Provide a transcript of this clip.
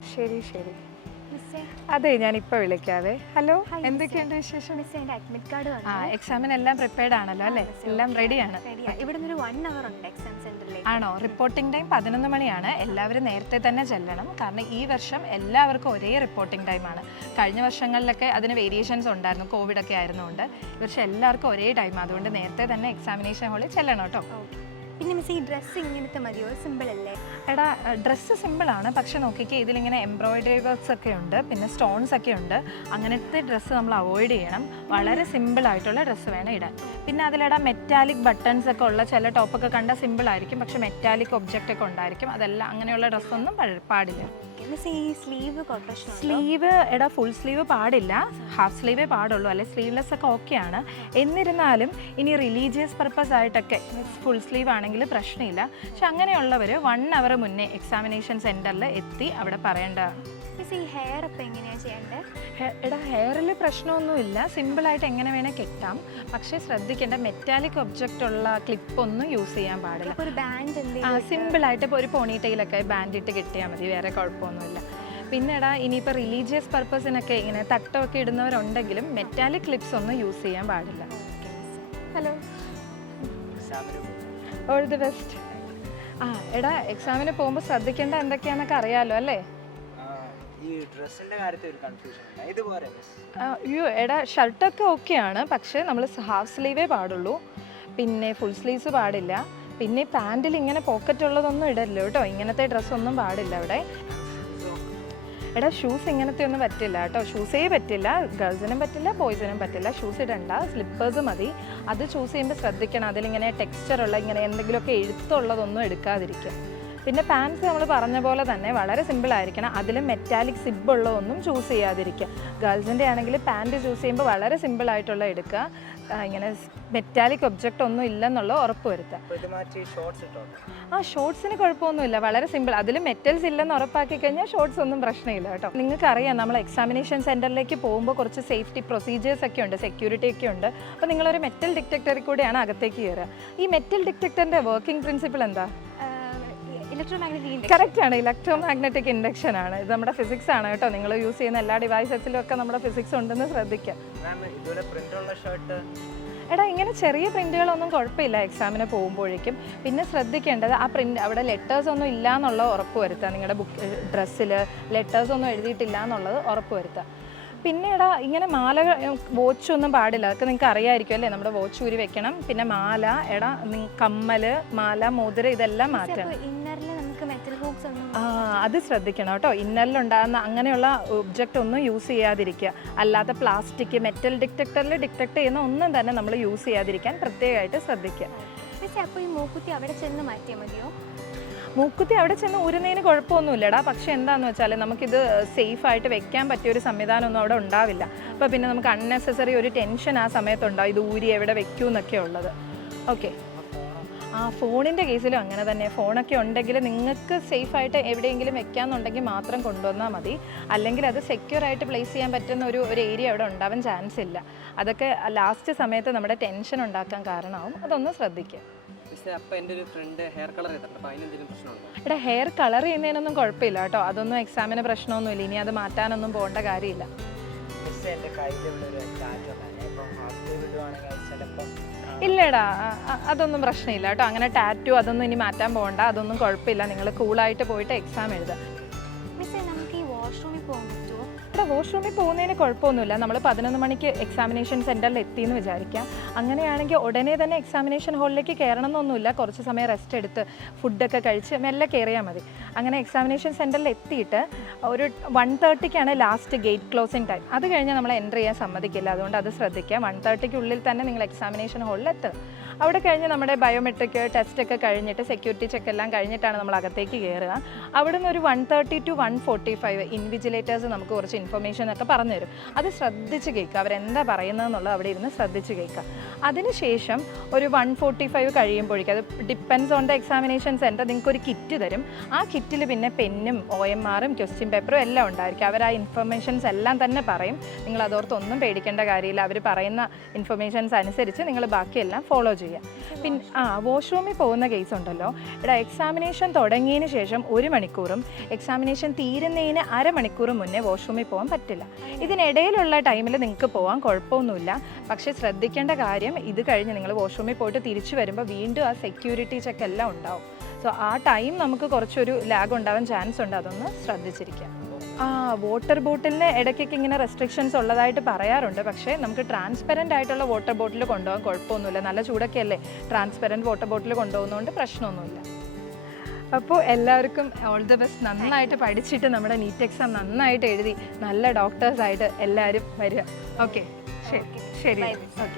ശരി ശരി അതെ ഞാനിപ്പോൾ വിളിക്കാവേ. ഹലോ, എന്തൊക്കെയുണ്ട് വിശേഷം? അഡ്മിറ്റ് കാർഡ് എക്സാമിനെല്ലാം പ്രിപ്പയർഡ് ആണല്ലോ അല്ലേ? എല്ലാം റെഡിയാണ്. ഇവിടെ ഒരു 1 hour ഉണ്ട് എക്സാം സെന്ററിൽ. ആണോ? റിപ്പോർട്ടിംഗ് ടൈം 11 മണിയാണ്. എല്ലാവരും നേരത്തെ തന്നെ ചെല്ലണം. കാരണം ഈ വർഷം എല്ലാവർക്കും ഒരേ റിപ്പോർട്ടിംഗ് ടൈമാണ്. കഴിഞ്ഞ വർഷങ്ങളിലൊക്കെ അതിന് വേരിയേഷൻസ് ഉണ്ടായിരുന്നു, കോവിഡ് ഒക്കെ ആയിരുന്നുകൊണ്ട്. ഈ വർഷം എല്ലാവർക്കും ഒരേ ടൈം, അതുകൊണ്ട് നേരത്തെ തന്നെ എക്സാമിനേഷൻ ഹാളിൽ ചെല്ലണം കേട്ടോ. പിന്നെ മിസ് ഈ ഡ്രസ്സ് ഇങ്ങനത്തെ മതിയോ? സിമ്പിൾ അല്ലേ? എടാ ഡ്രസ്സ് സിമ്പിളാണ്, പക്ഷെ നോക്കിക്കേ ഇതിലിങ്ങനെ എംബ്രോയിഡറി വർക്ക്സ് ഒക്കെ ഉണ്ട്, പിന്നെ സ്റ്റോൺസ് ഒക്കെ ഉണ്ട്. അങ്ങനത്തെ ഡ്രസ്സ് നമ്മൾ അവോയ്ഡ് ചെയ്യണം. വളരെ സിമ്പിളായിട്ടുള്ള ഡ്രസ്സ് വേണം ഇടാൻ. പിന്നെ അതിലിടാൻ മെറ്റാലിക് ബട്ടൺസ് ഒക്കെ ഉള്ള ചില ടോപ്പൊക്കെ കണ്ടാൽ സിമ്പിളായിരിക്കും, പക്ഷെ മെറ്റാലിക് ഒബ്ജക്റ്റ് ഒക്കെ ഉണ്ടായിരിക്കും. അതെല്ലാം അങ്ങനെയുള്ള ഡ്രസ്സൊന്നും പാടില്ല. സ്ലീവ് എടാ ഫുൾ സ്ലീവ് പാടില്ല, ഹാഫ് സ്ലീവേ പാടുള്ളൂ, അല്ലെ സ്ലീവ്ലെസ് ഒക്കെ ഓക്കെയാണ്. എന്നിരുന്നാലും ഇനി റിലീജിയസ് പർപ്പസ് ആയിട്ടൊക്കെ ഫുൾ സ്ലീവ് ആണെങ്കിൽ പ്രശ്നമില്ല. പക്ഷെ അങ്ങനെയുള്ളവർ 1 hour മുന്നേ എക്സാമിനേഷൻ സെൻറ്ററിൽ എത്തി അവിടെ പറയേണ്ടതാണ്. ഈ ഹെയർ ഇപ്പം എങ്ങനെയാണ് ചെയ്യേണ്ടത്? എടാ ഹെയറിൽ പ്രശ്നമൊന്നുമില്ല, സിമ്പിളായിട്ട് എങ്ങനെ വേണേൽ കെട്ടാം. പക്ഷേ ശ്രദ്ധിക്കേണ്ട മെറ്റാലിക് ഒബ്ജക്റ്റ് ഉള്ള ക്ലിപ്പൊന്നും യൂസ് ചെയ്യാൻ പാടില്ല. ഒരു ബാൻഡ് സിമ്പിളായിട്ട് ഇപ്പോൾ ഒരു പോണി ടൈലൊക്കെ ബാൻഡ് ഇട്ട് കെട്ടിയാൽ മതി, വേറെ കുഴപ്പമൊന്നുമില്ല. പിന്നെ എടാ ഇനിയിപ്പോൾ റിലീജിയസ് പർപ്പസിനൊക്കെ ഇങ്ങനെ തട്ടമൊക്കെ ഇടുന്നവരുണ്ടെങ്കിലും മെറ്റാലിക് ക്ലിപ്സ് ഒന്നും യൂസ് ചെയ്യാൻ പാടില്ല. Hello, all the best. എടാ എക്സാമിന് പോകുമ്പോൾ ശ്രദ്ധിക്കേണ്ട എന്തൊക്കെയാണെന്നൊക്കെ അറിയാലോ അല്ലേ? അയ്യോ എടാ ഷർട്ടൊക്കെ ഓക്കെയാണ്, പക്ഷേ നമ്മൾ ഹാഫ് സ്ലീവേ പാടുള്ളൂ, പിന്നെ ഫുൾ സ്ലീവ്സ് പാടില്ല. പിന്നെ പാൻറ്റിൽ ഇങ്ങനെ പോക്കറ്റ് ഉള്ളതൊന്നും ഇടല്ലോ കേട്ടോ, ഇങ്ങനത്തെ ഡ്രസ്സൊന്നും പാടില്ല അവിടെ. എടാ ഷൂസ് ഇങ്ങനത്തെ ഒന്നും പറ്റില്ല കേട്ടോ, ഷൂസേ പറ്റില്ല, ഗേൾസിനും പറ്റില്ല ബോയ്സിനും പറ്റില്ല. ഷൂസ് ഇടണ്ട, സ്ലിപ്പേഴ്സ് മതി. അത് ചൂസ് ചെയ്യുമ്പോൾ ശ്രദ്ധിക്കണം, അതിലിങ്ങനെ ടെക്സ്ചറുള്ള ഇങ്ങനെ എന്തെങ്കിലുമൊക്കെ എഴുത്തുള്ളതൊന്നും എടുക്കാതിരിക്കുക. പിന്നെ പാൻസ് നമ്മൾ പറഞ്ഞ പോലെ തന്നെ വളരെ സിമ്പിളായിരിക്കണം, അതിലും മെറ്റാലിക് സിബ് ഉള്ളതൊന്നും ചൂസ് ചെയ്യാതിരിക്കുക. ഗേൾസിൻ്റെ ആണെങ്കിൽ പാൻറ്റ് ചൂസ് ചെയ്യുമ്പോൾ വളരെ സിമ്പിളായിട്ടുള്ള എടുക്കുക, ഇങ്ങനെ മെറ്റാലിക് ഒബ്ജക്റ്റ് ഒന്നും ഇല്ലെന്നുള്ള ഉറപ്പ് വരുത്തുക. ഷോർട്സിന് കുഴപ്പമൊന്നുമില്ല, വളരെ സിമ്പിൾ. അതിൽ മെറ്റൽസ് ഇല്ലെന്ന് ഉറപ്പാക്കി കഴിഞ്ഞാൽ ഷോർട്സ് ഒന്നും പ്രശ്നമില്ല കേട്ടോ. നിങ്ങൾക്കറിയാം നമ്മൾ എക്സാമിനേഷൻ സെൻറ്ററിലേക്ക് പോകുമ്പോൾ കുറച്ച് സേഫ്റ്റി പ്രൊസീജിയേഴ്സ് ഒക്കെ ഉണ്ട്, സെക്യൂരിറ്റി ഒക്കെ ഉണ്ട്. അപ്പോൾ നിങ്ങളൊരു മെറ്റൽ ഡിറ്റക്ടറിൽ കൂടെയാണ് അകത്തേക്ക് കയറുക. ഈ മെറ്റൽ ഡിറ്റക്ടറിൻ്റെ വർക്കിംഗ് പ്രിൻസിപ്പിൾ എന്താ? കറക്റ്റ് ആണ്, ഇലക്ട്രോ മാഗ്നറ്റിക് ഇൻഡക്ഷൻ ആണ്. ഇത് നമ്മുടെ ഫിസിക്സ് ആണ് കേട്ടോ. നിങ്ങൾ യൂസ് ചെയ്യുന്ന എല്ലാ ഡിവൈസസിലും ഒക്കെ നമ്മുടെ ഫിസിക്സ് ഉണ്ടെന്ന് ശ്രദ്ധിക്കാം. എടാ ഇങ്ങനെ ചെറിയ പ്രിന്റുകളൊന്നും കുഴപ്പമില്ല എക്സാമിന് പോകുമ്പോഴേക്കും. പിന്നെ ശ്രദ്ധിക്കേണ്ടത് ആ പ്രിന്റ് അവിടെ ലെറ്റേഴ്സ് ഒന്നും ഇല്ല എന്നുള്ള ഉറപ്പ് വരുത്തുക. നിങ്ങളുടെ ഡ്രസ്സിൽ ലെറ്റേഴ്സ് ഒന്നും എഴുതിയിട്ടില്ല എന്നുള്ളത് ഉറപ്പ് വരുത്തുക. പിന്നെ എടാ ഇങ്ങനെ മാല വാച്ചൊന്നും പാടില്ല, അതൊക്കെ നിങ്ങൾക്ക് അറിയാമായിരിക്കും അല്ലേ? നമ്മുടെ വാച്ച് ഊരി വെക്കണം. പിന്നെ മാല, എടാ കമ്മല്, മാല, മോതിരം ഇതെല്ലാം മാറ്റണം. അത് ശ്രദ്ധിക്കണം കേട്ടോ. ഇന്നറിലുണ്ടാകുന്ന അങ്ങനെയുള്ള ഒബ്ജക്റ്റ് ഒന്നും യൂസ് ചെയ്യാതിരിക്കുക. അല്ലാതെ പ്ലാസ്റ്റിക്, മെറ്റൽ ഡിറ്റക്ടറിൽ ഡിറ്റക്ട് ചെയ്യുന്ന ഒന്നും തന്നെ നമ്മൾ യൂസ് ചെയ്യാതിരിക്കാൻ പ്രത്യേകമായിട്ട് ശ്രദ്ധിക്കുക. അപ്പോൾ ഈ മൂക്കുത്തി അവിടെ ചെന്ന് മാറ്റിയാൽ മതിയോ? മൂക്കുത്തി അവിടെ ചെന്ന് ഊരുന്നതിന് കുഴപ്പമൊന്നുമില്ലടാ, പക്ഷെ എന്താണെന്ന് വെച്ചാൽ നമുക്കിത് സേഫായിട്ട് വെക്കാൻ പറ്റിയൊരു സംവിധാനമൊന്നും അവിടെ ഉണ്ടാവില്ല. അപ്പോൾ പിന്നെ നമുക്ക് അൺനെസസറി ഒരു ടെൻഷൻ ആ സമയത്തുണ്ടാവും, ഇത് ഊരി എവിടെ വെക്കൂ എന്നൊക്കെ ഉള്ളത്. ഓക്കെ, ഫോണിൻ്റെ കേസിലും അങ്ങനെ തന്നെ. ഫോണൊക്കെ ഉണ്ടെങ്കിൽ നിങ്ങൾക്ക് സേഫായിട്ട് എവിടെയെങ്കിലും വെക്കാമെന്നുണ്ടെങ്കിൽ മാത്രം കൊണ്ടുവന്നാൽ മതി. അല്ലെങ്കിൽ അത് സെക്യൂറായിട്ട് പ്ലേസ് ചെയ്യാൻ പറ്റുന്ന ഒരു ഏരിയ അവിടെ ഉണ്ടാവാൻ ചാൻസ് ഇല്ല. അതൊക്കെ ലാസ്റ്റ് സമയത്ത് നമ്മുടെ ടെൻഷൻ ഉണ്ടാക്കാൻ കാരണമാവും, അതൊന്ന് ശ്രദ്ധിക്കുക. എടാ ഹെയർ കളർ ചെയ്യുന്നതിനൊന്നും കുഴപ്പമില്ല കേട്ടോ, അതൊന്നും എക്സാമിന് പ്രശ്നമൊന്നുമില്ല. ഇനി അത് മാറ്റാനൊന്നും പോകേണ്ട കാര്യമില്ല. ഇല്ലടാ അതൊന്നും പ്രശ്നമില്ല കേട്ടോ. അങ്ങനെ ടാറ്റു അതൊന്നും ഇനി മാറ്റാൻ പോകണ്ട, അതൊന്നും കുഴപ്പമില്ല. നിങ്ങൾ കൂളായിട്ട് പോയിട്ട് എക്സാം എഴുതുക. വാഷ്റൂമിൽ പോകുന്നതിന് കുഴപ്പമൊന്നുമില്ല. നമ്മൾ 11 മണിക്ക് എക്സാമിനേഷൻ സെൻറ്ററിൽ എത്തിയെന്ന് വിചാരിക്കാം. അങ്ങനെയാണെങ്കിൽ ഉടനെ തന്നെ എക്സാമിനേഷൻ ഹാളിലേക്ക് കയറണം എന്നൊന്നുമില്ല. കുറച്ച് സമയം റെസ്റ്റ് എടുത്ത് ഫുഡൊക്കെ കഴിച്ച് മെല്ലെ കയറിയാൽ മതി. അങ്ങനെ എക്സാമിനേഷൻ സെൻറ്ററിൽ എത്തിയിട്ട് ഒരു 1:30ക്കാണ് ലാസ്റ്റ് ഗേറ്റ് ക്ലോസിങ് ടൈം. അത് കഴിഞ്ഞ് നമ്മൾ എൻ്റർ ചെയ്യാൻ സമ്മതിക്കില്ല, അതുകൊണ്ട് അത് ശ്രദ്ധിക്കുക. 1:30ക്കുള്ളിൽ തന്നെ നിങ്ങൾ എക്സാമിനേഷൻ ഹാളിൽ എത്തുക. അവിടെ കഴിഞ്ഞ് നമ്മുടെ ബയോമെട്രിക് ടെസ്റ്റൊക്കെ കഴിഞ്ഞിട്ട് സെക്യൂരിറ്റി ചെക്ക് എല്ലാം കഴിഞ്ഞിട്ടാണ് നമ്മൾ അകത്തേക്ക് കയറുക. അവിടെ നിന്ന് ഒരു 1:30 to 1:45 ഇൻവിജിലേറ്റേഴ്സ് നമുക്ക് കുറച്ച് ഇൻഫർമേഷൻ ഒക്കെ പറഞ്ഞു തരും. അത് ശ്രദ്ധിച്ച് കേൾക്കുക, അവരെന്താ പറയുന്നതെന്നുള്ളത് അവിടെ ഇരുന്ന് ശ്രദ്ധിച്ച് കേൾക്കുക. അതിനുശേഷം ഒരു 1:45 കഴിയുമ്പോഴേക്കും, അത് depends on the examination centre, നിങ്ങൾക്കൊരു കിറ്റ് തരും. ആ കിറ്റിൽ പിന്നെ പെന്നും OMRും ക്വസ്റ്റ്യൻ പേപ്പറും എല്ലാം ഉണ്ടായിരിക്കും. അവർ ആ ഇൻഫർമേഷൻസ് എല്ലാം തന്നെ പറയും. നിങ്ങൾ അതോർത്തൊന്നും പേടിക്കേണ്ട കാര്യമില്ല. അവർ പറയുന്ന ഇൻഫർമേഷൻസ് അനുസരിച്ച് നിങ്ങൾ ബാക്കിയെല്ലാം ഫോളോ ചെയ്യും. ചെയ്യുക. പിന്നെ വാഷ്റൂമിൽ പോകുന്ന കേസ് ഉണ്ടല്ലോ, ഇവിടെ എക്സാമിനേഷൻ തുടങ്ങിയതിന് ശേഷം 1 മണിക്കൂറും എക്സാമിനേഷൻ തീരുന്നതിന് അരമണിക്കൂറും മുന്നേ വാഷ്റൂമിൽ പോകാൻ പറ്റില്ല. ഇതിനിടയിലുള്ള ടൈമിൽ നിങ്ങൾക്ക് പോകാൻ കുഴപ്പമൊന്നുമില്ല. പക്ഷേ ശ്രദ്ധിക്കേണ്ട കാര്യം, ഇത് കഴിഞ്ഞ് നിങ്ങൾ വാഷ്റൂമിൽ പോയിട്ട് തിരിച്ചു വരുമ്പോൾ വീണ്ടും ആ സെക്യൂരിറ്റി ചെക്ക് എല്ലാം ഉണ്ടാവും. സോ ആ ടൈം നമുക്ക് കുറച്ചൊരു ലാഗ് ഉണ്ടാവാൻ ചാൻസ് ഉണ്ട്, അതൊന്ന് ശ്രദ്ധിച്ചിരിക്കുക. വാട്ടർ ബോട്ടിലിന് ഇടയ്ക്കൊക്കെ ഇങ്ങനെ റെസ്ട്രിക്ഷൻസ് ഉള്ളതായിട്ട് പറയാറുണ്ട്. പക്ഷേ നമുക്ക് ട്രാൻസ്പെറൻ്റ് ആയിട്ടുള്ള വാട്ടർ ബോട്ടിൽ കൊണ്ടുപോകാൻ കുഴപ്പമൊന്നുമില്ല. നല്ല ചൂടൊക്കെ അല്ലേ, ട്രാൻസ്പെറൻറ്റ് വാട്ടർ ബോട്ടിൽ കൊണ്ടുപോകുന്നതുകൊണ്ട് പ്രശ്നമൊന്നുമില്ല. അപ്പോൾ എല്ലാവർക്കും ഓൾ ദി ബെസ്റ്റ്. നന്നായിട്ട് പഠിച്ചിട്ട് നമ്മുടെ നീറ്റ് എക്സാം നന്നായിട്ട് എഴുതി നല്ല ഡോക്ടേഴ്സായിട്ട് എല്ലാവരും വരിക. ഓക്കെ, ശരി ശരി, ഓക്കെ.